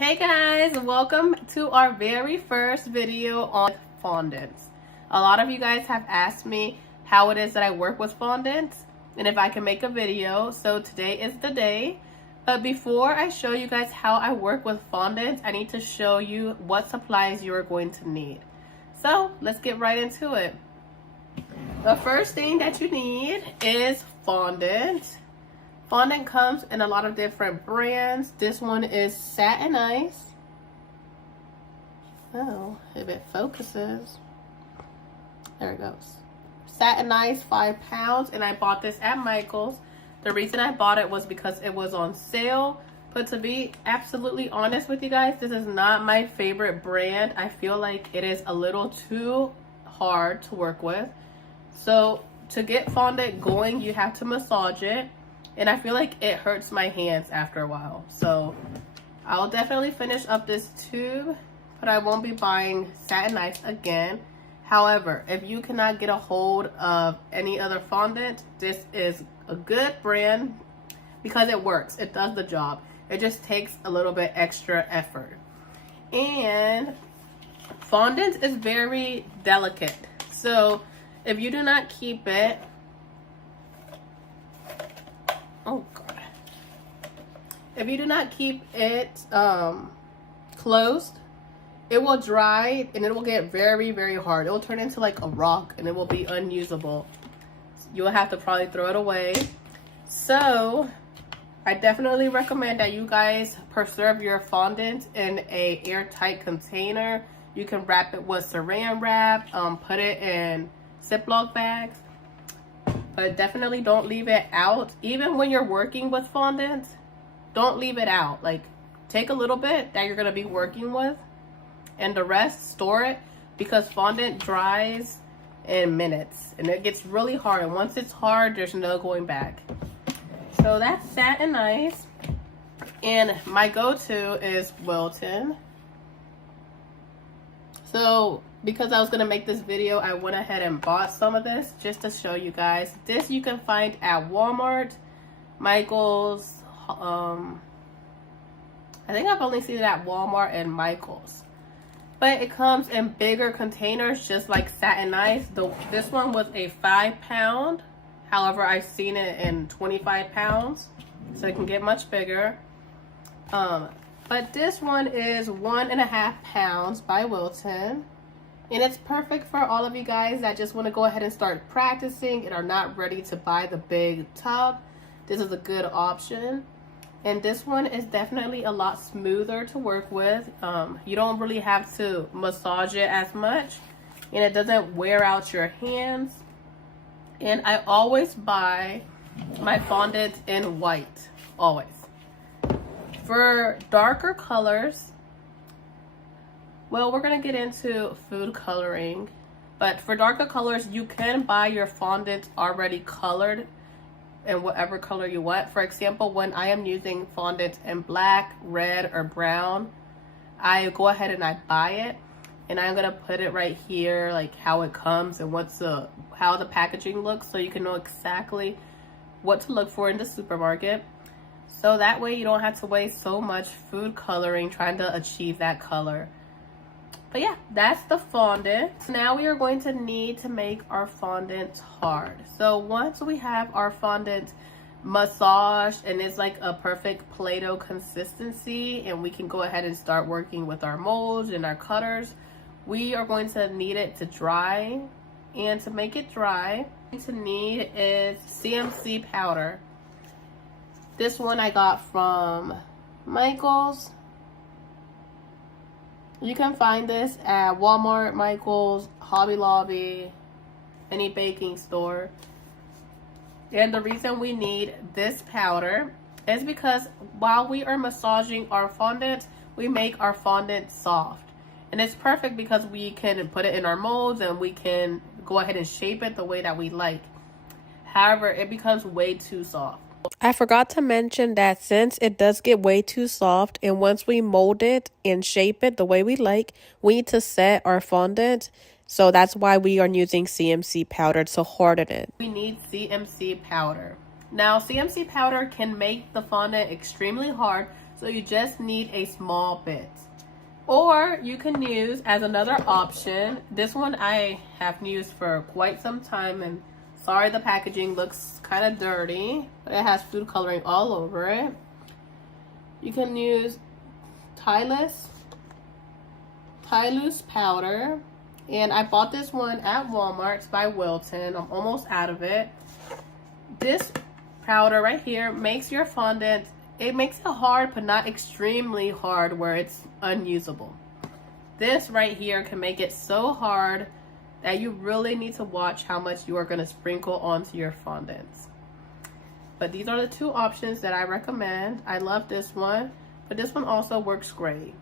Hey guys, welcome to our very first video on fondants. A lot of you guys have asked me how it is that I work with fondants and if I can make a video, so today is the day. But before I show you guys how I work with fondants, I need to show you what supplies you are going to need. So let's get right into it. The first thing that you need is fondant. Fondant comes in a lot of different brands. This one is Satin Ice. Oh, if it focuses. There it goes. Satin Ice, 5 pounds, and I bought this at Michael's. The reason I bought it was because it was on sale. But to be absolutely honest with you guys, this is not my favorite brand. I feel like it is a little too hard to work with. So to get fondant going, you have to massage it. And I feel like it hurts my hands after a while. So I'll definitely finish up this tube, but I won't be buying Satin Ice again. However, if you cannot get a hold of any other fondant, this is a good brand because it works. It does the job. It just takes a little bit extra effort. And fondant is very delicate. So if you do not keep it, oh god, if you do not keep it closed, it will dry and it will get very, very hard. It will turn into like a rock and it will be unusable. You will have to probably throw it away. So I definitely recommend that you guys preserve your fondant in a airtight container. You can wrap it with saran wrap, put it in Ziploc bags. But definitely don't leave it out. Even when you're working with fondant, don't leave it out. Like, take a little bit that you're going to be working with and the rest store it, because fondant dries in minutes and it gets really hard. And once it's hard, there's no going back. So that's Satin Ice. And my go-to is Wilton. So because I was going to make this video, I went ahead and bought some of this just to show you guys. This you can find at Walmart, Michael's. I think I've only seen it at Walmart and Michael's. But it comes in bigger containers, just like Satin Ice. This one was a 5 pound. However, I've seen it in 25 pounds. So it can get much bigger. But this one is 1.5 pounds by Wilton. And it's perfect for all of you guys that just want to go ahead and start practicing and are not ready to buy the big tub. This is a good option. And this one is definitely a lot smoother to work with. You don't really have to massage it as much. And it doesn't wear out your hands. And I always buy my fondant in white. Always. For darker colors, well, we're going to get into food coloring, but for darker colors, you can buy your fondant already colored in whatever color you want. For example, when I am using fondant in black, red, or brown, I go ahead and I buy it, and I'm going to put it right here, like how it comes and how the packaging looks, so you can know exactly what to look for in the supermarket. So that way you don't have to waste so much food coloring trying to achieve that color. But yeah, that's the fondant. So now we are going to need to make our fondant hard. So once we have our fondant massaged and it's like a perfect Play-Doh consistency, and we can go ahead and start working with our molds and our cutters, we are going to need it to dry. And to make it dry, what we need is CMC powder. This one I got from Michael's. You can find this at Walmart, Michael's, Hobby Lobby, any baking store. And the reason we need this powder is because while we are massaging our fondant, we make our fondant soft. And it's perfect because we can put it in our molds and we can go ahead and shape it the way that we like. However, it becomes way too soft. I forgot to mention that since it does get way too soft, and once we mold it and shape it the way we like, we need to set our fondant. So that's why we are using CMC powder to harden it. We need CMC powder. Now, CMC powder can make the fondant extremely hard, So you just need a small bit. Or you can use, as another option, this one I have used for quite some time, and sorry the packaging looks kind of dirty, but it has food coloring all over it. You can use Tylus powder, and I bought this one at Walmart. It's by Wilton. I'm almost out of it. This powder right here makes your fondant, it makes it hard but not extremely hard where it's unusable. This right here can make it so hard that you really need to watch how much you are going to sprinkle onto your fondants. But these are the two options that I recommend. I love this one, but this one also works great.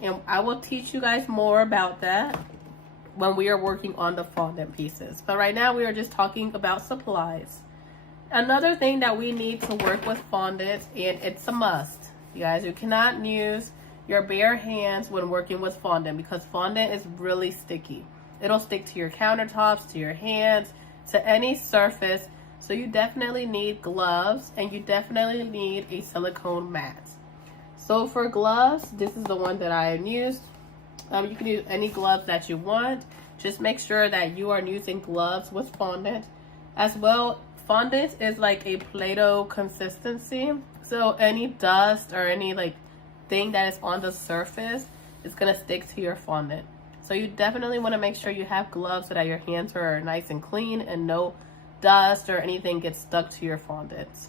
And I will teach you guys more about that when we are working on the fondant pieces. But right now we are just talking about supplies. Another thing that we need to work with fondant, and it's a must, you guys, you cannot use your bare hands when working with fondant because fondant is really sticky. It'll stick to your countertops, to your hands, to any surface. So you definitely need gloves, and you definitely need a silicone mat. So for gloves, this is the one that I used. You can use any gloves that you want. Just make sure that you are using gloves with fondant. As well, fondant is like a Play-Doh consistency. So any dust or any like thing that is on the surface is gonna stick to your fondant. So you definitely want to make sure you have gloves so that your hands are nice and clean and no dust or anything gets stuck to your fondants.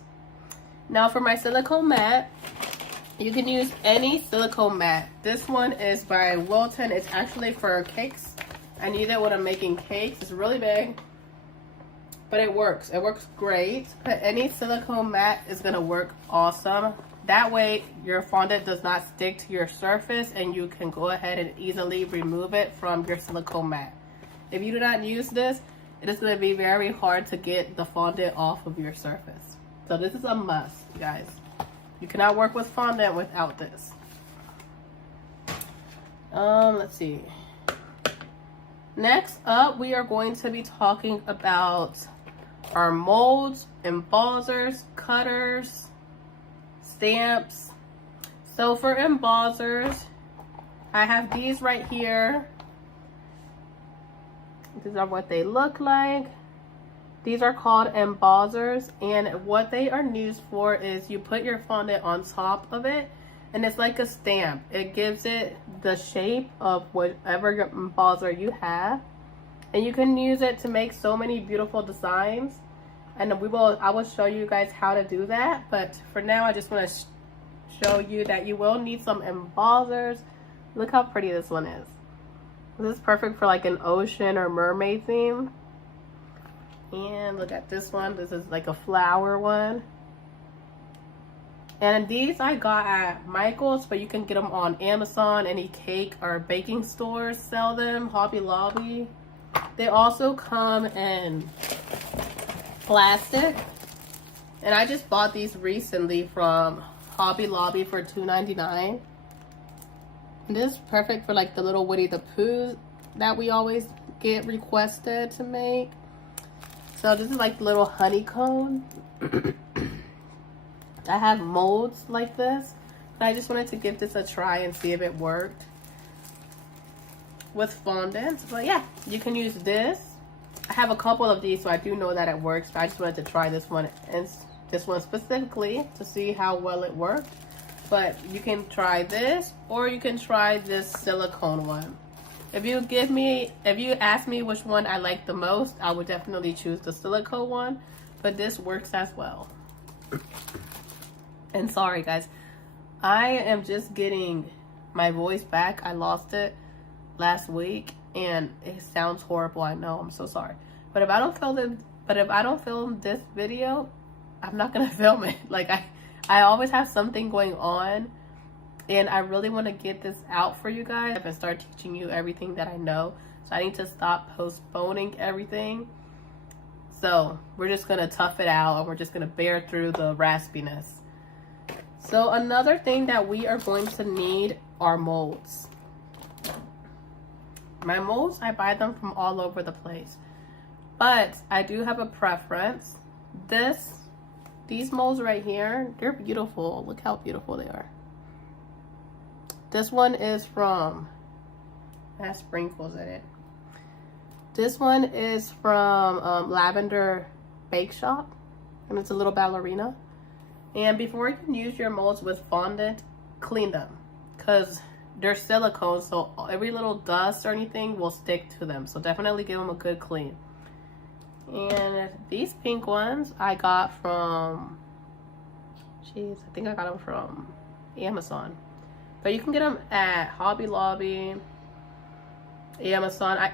Now for my silicone mat, you can use any silicone mat. This one is by Wilton. It's actually for cakes. I need it when I'm making cakes. It's really big, but it works. It works great. But any silicone mat is gonna work awesome. That way your fondant does not stick to your surface and you can go ahead and easily remove it from your silicone mat. If you do not use this, it is going to be very hard to get the fondant off of your surface. So this is a must, guys. You cannot work with fondant without this. Let's see. Next up, we are going to be talking about our molds, embossers, cutters, stamps. So for embossers, I have these right here. These are what they look like. These are called embossers, and what they are used for is you put your fondant on top of it and it's like a stamp. It gives it the shape of whatever your embosser you have, and you can use it to make so many beautiful designs. And I will show you guys how to do that, but for now I just want to show you that you will need some embossers. Look how pretty this one is. This is perfect for like an ocean or mermaid theme. And look at this one. This is like a flower one. And these I got at Michael's, but you can get them on Amazon. Any cake or baking stores sell them. Hobby Lobby. They also come in plastic, and I just bought these recently from Hobby Lobby for $2.99. And this is perfect for like the little Winnie the Pooh that we always get requested to make. So this is like the little honeycomb. I have molds like this, but I just wanted to give this a try and see if it worked with fondant. But yeah, you can use this. I have a couple of these, so I do know that it works, but I just wanted to try this one and this one specifically to see how well it worked. But you can try this, or you can try this silicone one. If you ask me which one I like the most, I would definitely choose the silicone one, but this works as well. And sorry guys, I am just getting my voice back. I lost it last week and it sounds horrible. I know, I'm so sorry. But if I don't film this video, I'm not gonna film it. Like I always have something going on, and I really want to get this out for you guys and start teaching you everything that I know. So I need to stop postponing everything. So we're just gonna tough it out, and we're just gonna bear through the raspiness. So another thing that we are going to need are molds. My molds, I buy them from all over the place, but I do have a preference. These molds right here, they're beautiful. Look how beautiful they are. This one is from, it has sprinkles in it. This one is from Lavender Bake Shop, and it's a little ballerina. And before you can use your molds with fondant, clean them, because they're silicone, so every little dust or anything will stick to them. So definitely give them a good clean. And these pink ones I got from, I think I got them from Amazon. But you can get them at Hobby Lobby, Amazon.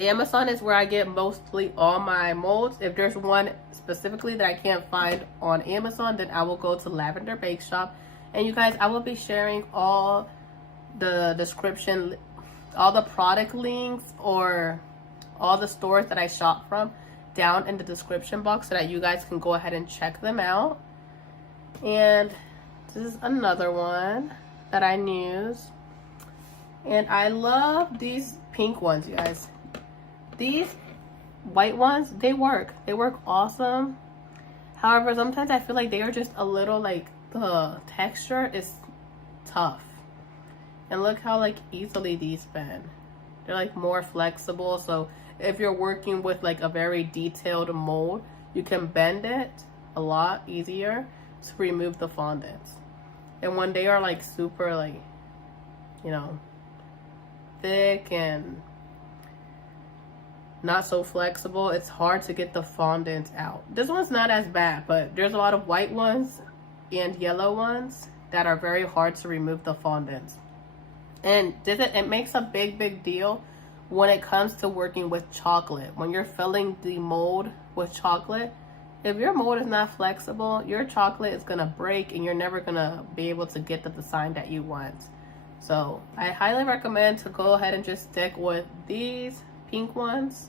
Amazon is where I get mostly all my molds. If there's one specifically that I can't find on Amazon, then I will go to Lavender Bake Shop. And you guys, I will be sharing all the description, all the product links, or all the stores that I shop from down in the description box so that you guys can go ahead and check them out. And this is another one that I use. And I love these pink ones, you guys. These white ones, they work awesome. However, sometimes I feel like they are just a little, like, the texture is tough. And look how, like, easily these bend. They're, like, more flexible. So if you're working with, like, a very detailed mold, you can bend it a lot easier to remove the fondants. And when they are, like, super, like, you know, thick and not so flexible, it's hard to get the fondant out. This one's not as bad, but there's a lot of white ones and yellow ones that are very hard to remove the fondants. And it makes a big deal when it comes to working with chocolate. When you're filling the mold with chocolate, if your mold is not flexible, your chocolate is gonna break and you're never gonna be able to get the design that you want. So I highly recommend to go ahead and just stick with these pink ones.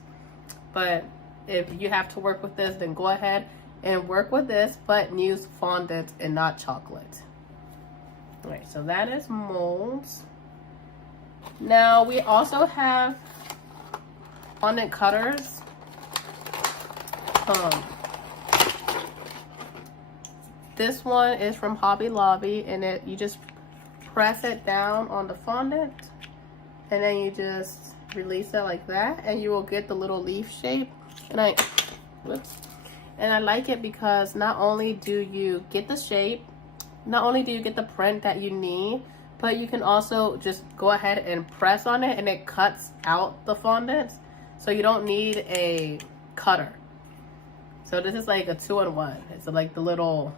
But if you have to work with this, then go ahead and work with this, but use fondant and not chocolate. All right, so that is molds. Now we also have fondant cutters. This one is from Hobby Lobby, and you just press it down on the fondant, and then you just release it like that, and you will get the little leaf shape. And I like it because not only do you get the shape, not only do you get the print that you need, but you can also just go ahead and press on it and it cuts out the fondants, so you don't need a cutter. So this is like a 2-in-1. It's like the little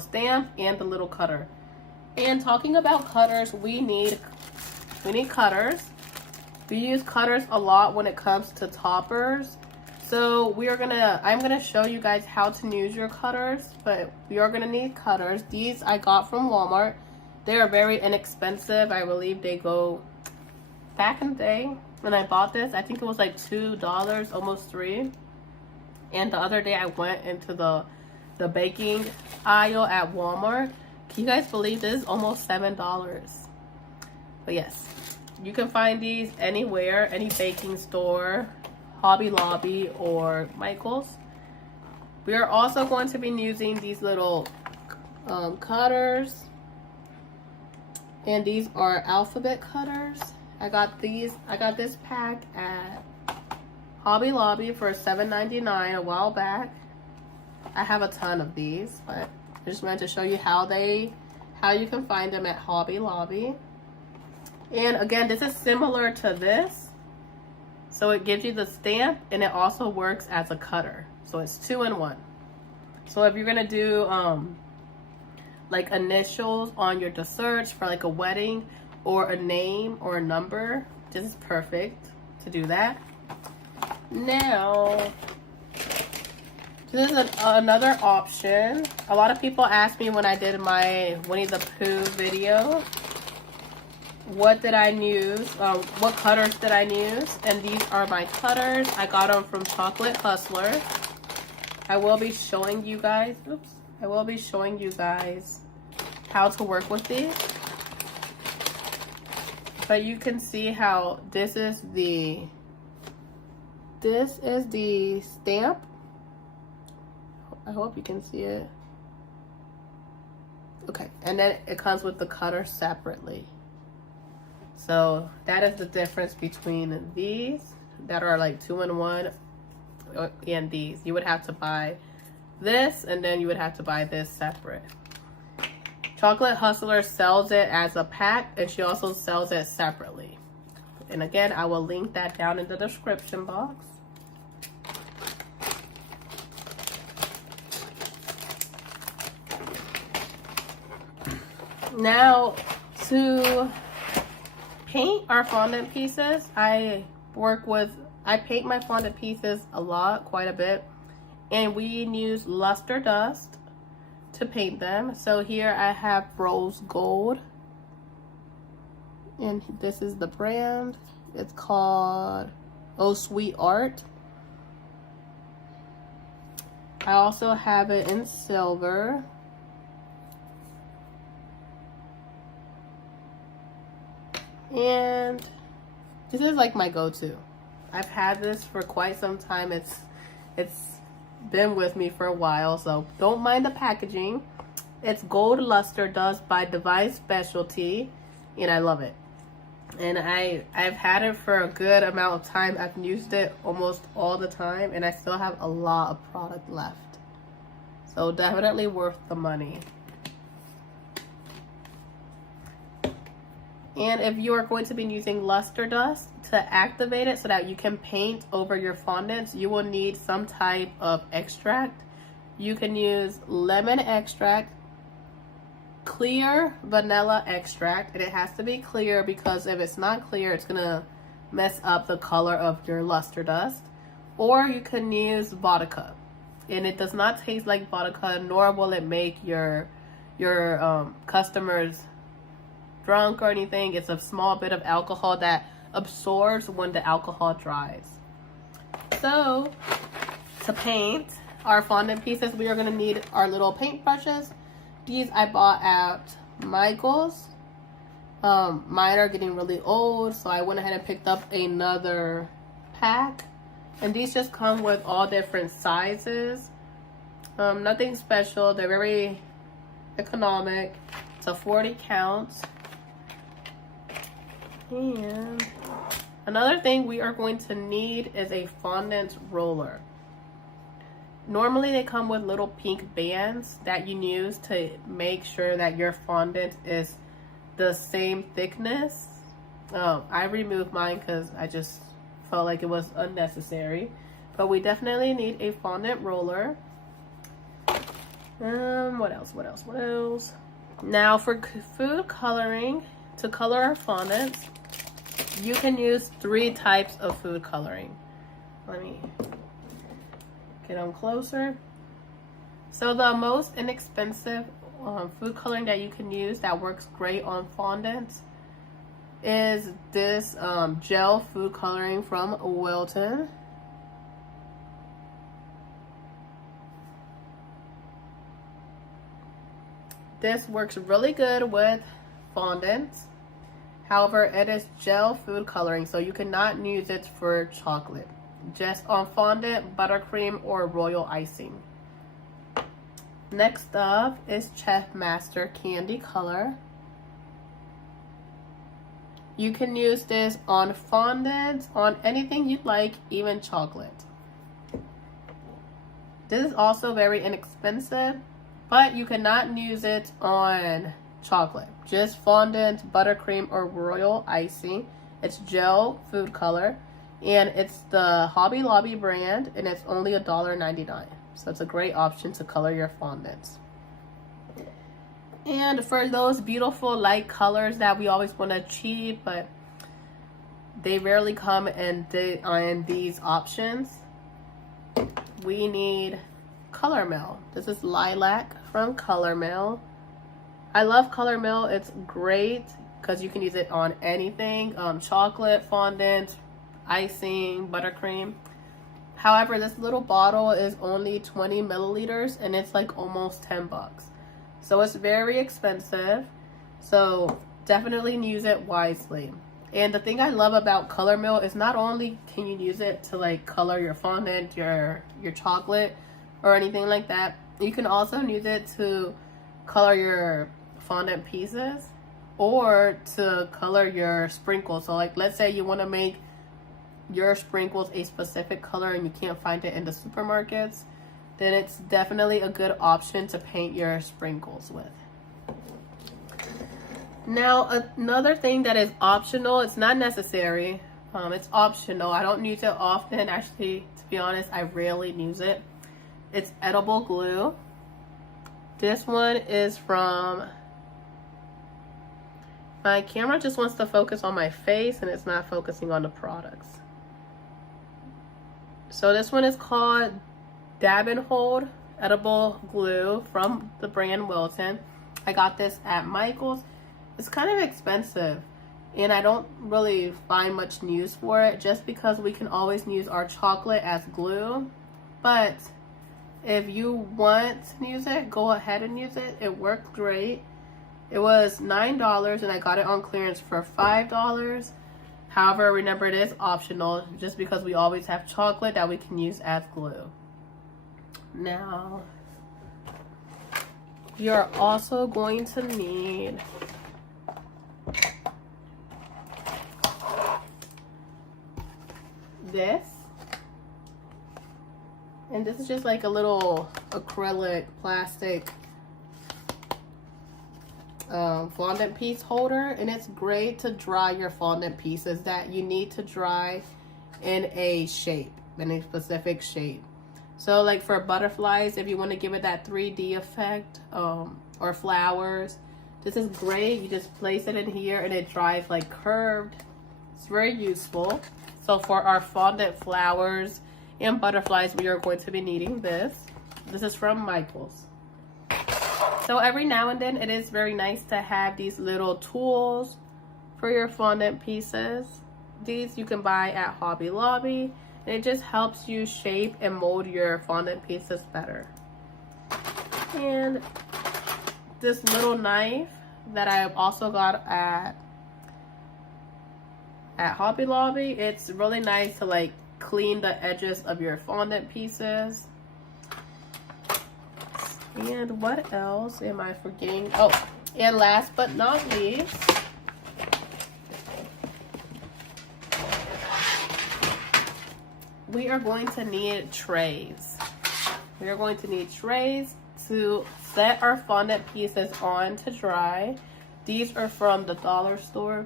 stamp and the little cutter. And talking about cutters, we need cutters. We use cutters a lot when it comes to toppers. So I'm gonna show you guys how to use your cutters, but we are gonna need cutters. These I got from Walmart. They are very inexpensive. I believe they go, back in the day when I bought this, I think it was like $2, almost $3. And the other day I went into the baking aisle at Walmart. Can you guys believe this is almost $7? But yes, you can find these anywhere, any baking store, Hobby Lobby, or Michael's. We are also going to be using these little cutters, and these are alphabet cutters. I got this pack at Hobby Lobby for $7.99 a while back. I have a ton of these, but I just wanted to show you how you can find them at Hobby Lobby. And again, this is similar to this. So it gives you the stamp, and it also works as a cutter. So it's 2-in-1. So if you're gonna do like initials on your desserts for like a wedding, or a name or a number, this is perfect to do that. Now, this is another option. A lot of people asked me when I did my Winnie the Pooh video, what did I use? What cutters did I use? And these are my cutters. I got them from Chocolate Hustler. I will be showing you guys. I will be showing you guys how to work with these. But you can see how this is the stamp. I hope you can see it. Okay, and then it comes with the cutter separately. So that is the difference between these that are like 2-in-1 and these. You would have to buy this, and then you would have to buy this separate. Chocolate Hustler sells it as a pack, and she also sells it separately. And again, I will link that down in the description box. Now, to paint our fondant pieces, I paint my fondant pieces a lot, quite a bit, and we use luster dust to paint them. So here I have rose gold, and this is the brand. It's called Oh Sweet Art. I also have it in silver. And this is like my go-to. I've had this for quite some time. It's been with me for a while, so don't mind the packaging. It's Gold Luster Dust by Divine Specialty, and I love it. And I've had it for a good amount of time. I've used it almost all the time, and I still have a lot of product left. So definitely worth the money. And if you are going to be using luster dust to activate it so that you can paint over your fondants, you will need some type of extract. You can use lemon extract, clear vanilla extract, and it has to be clear because if it's not clear, it's gonna mess up the color of your luster dust. Or you can use vodka, and it does not taste like vodka, nor will it make your customers drunk or anything. It's a small bit of alcohol that absorbs when the alcohol dries. So to paint our fondant pieces, we are going to need our little paint brushes. These I bought at Michael's. Mine are getting really old, so I went ahead and picked up another pack, and these just come with all different sizes. Nothing special. They're very economic. It's a 40 count. And another thing we are going to need is a fondant roller. Normally they come with little pink bands that you use to make sure that your fondant is the same thickness. I removed mine because I just felt like it was unnecessary. But we definitely need a fondant roller. What else? Now for food coloring, to color our fondants, you can use 3 types of food coloring. Let me get them closer. So the most inexpensive food coloring that you can use that works great on fondants is this gel food coloring from Wilton. This works really good with fondants. However, it is gel food coloring, so you cannot use it for chocolate. Just on fondant, buttercream, or royal icing. Next up is Chef Master Candy Color. You can use this on fondant, on anything you'd like, even chocolate. This is also very inexpensive, but you cannot use it on chocolate. Just fondant, buttercream, or royal icing. It's gel food color, and it's the Hobby Lobby brand, and it's only $1.99. So it's a great option to color your fondants. And for those beautiful light colors that we always want to achieve, but they rarely come in these options, we need Color Mill. This is Lilac from Color Mill. I love Color Mill. It's great because you can use it on anything, chocolate, fondant, icing, buttercream. However, this little bottle is only 20 milliliters and it's like almost 10 bucks. So it's very expensive. So definitely use it wisely. And the thing I love about Color Mill is not only can you use it to like color your fondant, your chocolate, or anything like that, you can also use it to color your fondant pieces or to color your sprinkles. So like, let's say you want to make your sprinkles a specific color and you can't find it in the supermarkets, then it's definitely a good option to paint your sprinkles with. Now, another thing that is optional, it's not necessary, it's optional. I don't use it often. Actually, to be honest, I rarely use it. It's edible glue. This one is from, my camera just wants to focus on my face and it's not focusing on the products. So this one is called Dab and Hold edible glue from the brand Wilton. I got this at Michael's. It's kind of expensive and I don't really find much use for it just because we can always use our chocolate as glue. But if you want to use it, go ahead and use it. It worked great. It was $9 and I got it on clearance for $5. However, remember, it is optional just because we always have chocolate that we can use as glue. Now, you're also going to need this. And this is just like a little acrylic plastic fondant piece holder, and it's great to dry your fondant pieces that you need to dry in a shape, in a specific shape. So like for butterflies, if you want to give it that 3D effect, or flowers, this is great. You just place it in here and it dries like curved. It's very useful. So for our fondant flowers and butterflies, we are going to be needing this. This is from Michael's. So every now and then, it is very nice to have these little tools for your fondant pieces. These you can buy at Hobby Lobby, and it just helps you shape and mold your fondant pieces better. And this little knife that I also got at Hobby Lobby, it's really nice to like clean the edges of your fondant pieces. And what else am I forgetting? Oh, and last but not least, we are going to need trays. We are going to need trays to set our fondant pieces on to dry. These are from the dollar store.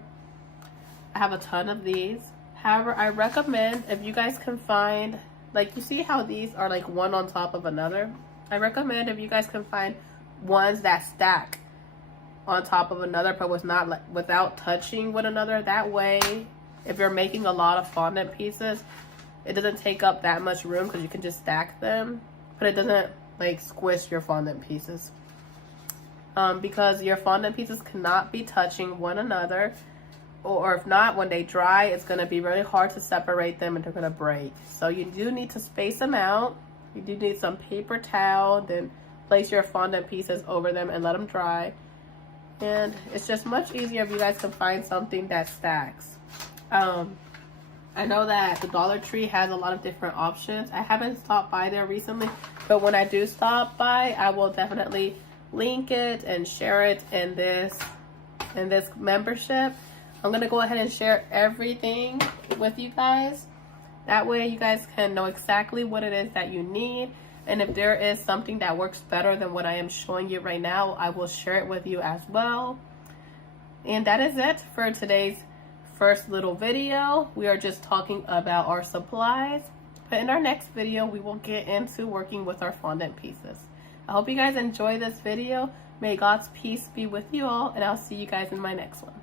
I have a ton of these. However, I recommend, if you guys can find, like, you see how these are like one on top of another? I recommend if you guys can find ones that stack on top of another, but without touching one another. That way, if you're making a lot of fondant pieces, it doesn't take up that much room because you can just stack them, but it doesn't like squish your fondant pieces. Because your fondant pieces cannot be touching one another, or if not, when they dry, it's going to be really hard to separate them and they're going to break. So you do need to space them out. You do need some paper towel, then place your fondant pieces over them and let them dry. And it's just much easier if you guys can find something that stacks. I know that the Dollar Tree has a lot of different options. I haven't stopped by there recently, but when I do stop by, I will definitely link it and share it in this membership. I'm gonna go ahead and share everything with you guys. That way you guys can know exactly what it is that you need. And if there is something that works better than what I am showing you right now, I will share it with you as well. And that is it for today's first little video. We are just talking about our supplies. But in our next video, we will get into working with our fondant pieces. I hope you guys enjoy this video. May God's peace be with you all, and I'll see you guys in my next one.